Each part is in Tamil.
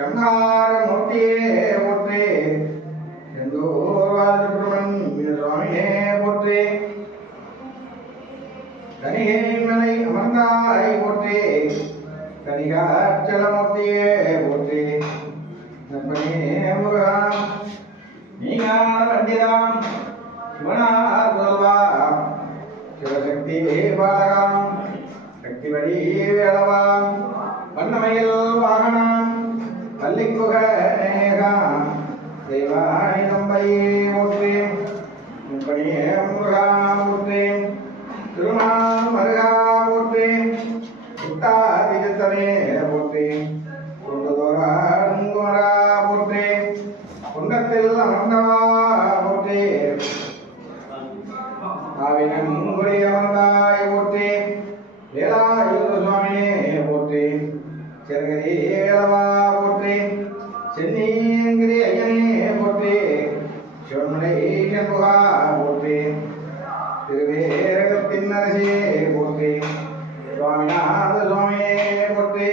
சம்ஹாரமூர்த்தியே போற்றி. செந்தூர் சுப்பிரமணிய சுவாமியே போற்றி. கனிகேன்மலை அமர்ந்தாய் போற்றி. கனிகாச்சலமூர்த்தியே போற்றி. நற்பனே முருகா நீயான பண்டிதாம் சிவனார் சொல்வா சிவசக்தி பாலகாம் சக்திவடி வேளவாம் வண்ணமயில் வாகனம் பள்ளிக்குக நேகாம் தெய்வானி நம்பையே போற்றி. நற்பனே முருகா போற்றி. திருநாள் மருகா போற்றி. முத்தாதித்தமே போற்றி. குண்டதோரா போற்றி. குண்டத்தில் அமர்ந்தவா போற்றி. ஆவினங்குடி அமர்ந்தாய் போற்றி. வேலாயுத சுவாமியே போற்றி. செருகரி வேளவா போற்றி. சென்னீங்கிரி ஐயனே போற்றி. சிவன்மலை செண்புகா போற்றி. திருவேரகத்தின் அரசியே போற்றி. சுவாமிநாத சுவாமியே போற்றி.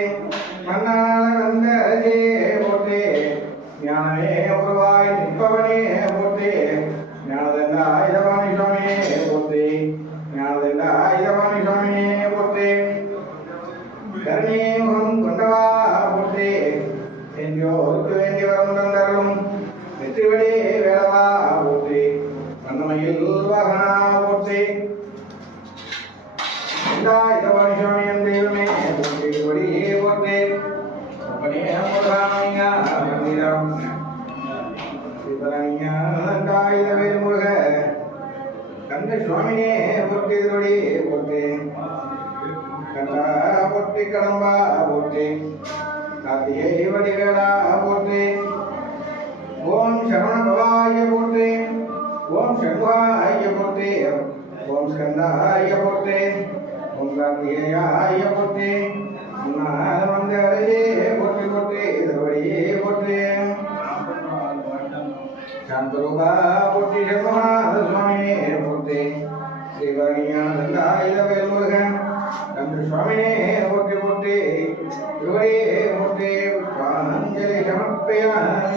மன்னாள கந்த அரசியே போற்றி. ஞானமே உருவாய் நிற்பவனே போற்றி. ஞானதண்ட ஆயுதபாணி சுவாமியே போற்றி. ஞானதண்ட ஆயுதபாணி சுவாமியே போற்றி. கருணே முகம் கொண்டவா போற்றி. என்றோருக்கு வேண்டி வரம் தந்தருளும் வெற்றிவடி வேளவா போற்றி. வண்ணமயில் வாகனா போற்றி. ஆயுதபாணி சுவாமியின் தெய்வமே போற்றி. கொடியே போற்றி. அப்பனே முருகாமியா மந்திரம் ஆயுதவேல் முருக கந்த சுவாமியே போற்றி. திருவடி போற்றி. கண்டா போற்றி. கடம்பா போற்றி. கார்த்திகை வடிவேளா போற்றி. ஓம் சரவண பவாய போற்றி. ஓம் சண்முகாய போற்றி. ஓம் ஸ்கந்தாய போற்றி. ஓம் கார்த்திகேயாய போற்றி. மந்தரே போற்றி போற்றி. திருவடியே போற்றி. சாந்தரூபா போற்றி. சண்முகநாத சுவாமியே போற்றி. ஸ்ரீவரணியானந்தாயுதவேல் முருகன் கந்த சுவாமியே போற்றி போற்றி. திருவடியே போற்றி. புஷ்பாஞ்சலி சமர்ப்பயாமி.